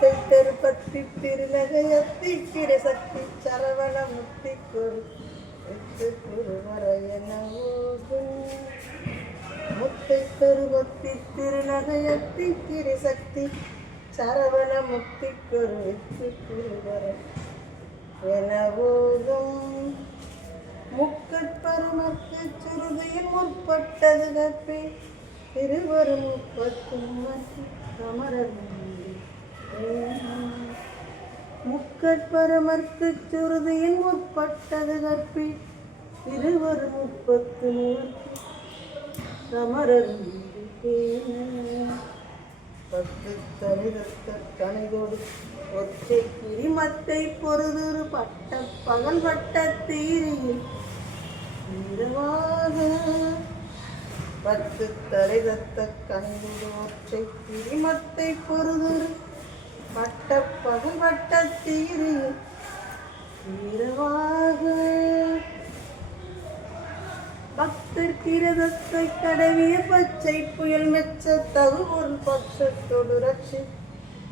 முத்தை பெருப்பத்தி திருநகையத்தி கிரசக்தி சரவண முத்தி குரு முத்தை பெருபத்தி திருநகையத்தி கிரசக்தி சரவண முக்தி குரு குருவர எனவோதும் முக்கட்பரமக்கு சுருதியில் முற்பட்டது கற்பே திருவரும் முப்பத்தும் கமரர் முக்கட்பரமற்கு சுருதியில் முற்பட்டது கற்பே திருவரும் முப்பத்து கமரர் பத்து தனிதத்த கனைதோடு ஒற்றை கிரிமத்தை பொறுதொரு பட்ட பகல் வட்ட தீரியில் இரவாக பத்து தலைதத்த கனைதோடு ஒற்றை கிரிமத்தை பொறுதொரு பட்ட பகல் வட்ட தீரியில் இரவாக பக்தர் கிரதத்தை கடவிய பச்சை புயல் மெச்ச தகு ஒரு பட்சத்தோடு ரட்சி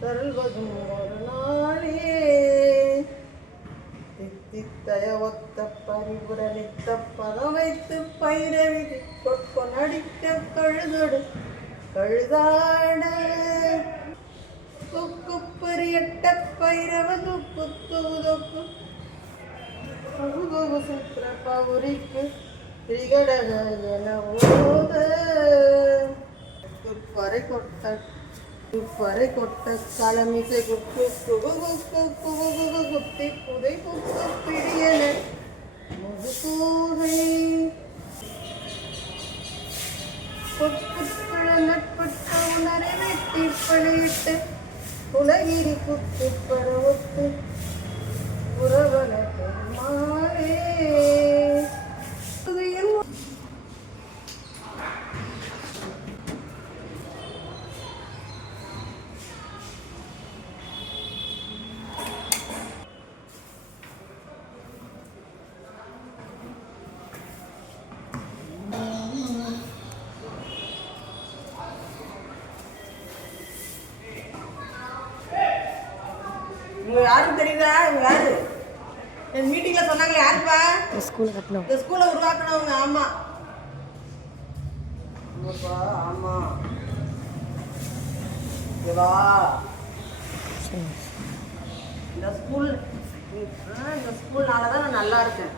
தருள்வதும் ஒரு நாளே தித்தித்தய ஒத்த பரிபுரணித்த பதம் வைத்து பயிரவிதி கொட்ப நடிக்க கழுதொடு கழுதாட கொக்கு பெரியட்ட பைரவ துப்பு தூதொப்பு சுத்திர பவுரிக்கு திரிகடக என ஓத குப்பரை கொட்ட களமிசை குக்கு குத்தி புதை குக்கு பிடியன முதுகூகை பொற்புட்கள நட்பட்ட உணரை வெட்டி படையிட்டு உலகிரி குத்து பரவத்து புறவன பெருமாளே யாரும் தெரியுதா? யாரு என் மீட்டிங்ல சொன்னாங்களே, யாருப்பா? ஸ்கூல் கட்டணும், இந்த ஸ்கூலை உருவாக்கணவங்க. ஆமா ஆமா வா இந்த ஸ்கூல்னால தான் நான் நல்லா இருக்கேன்.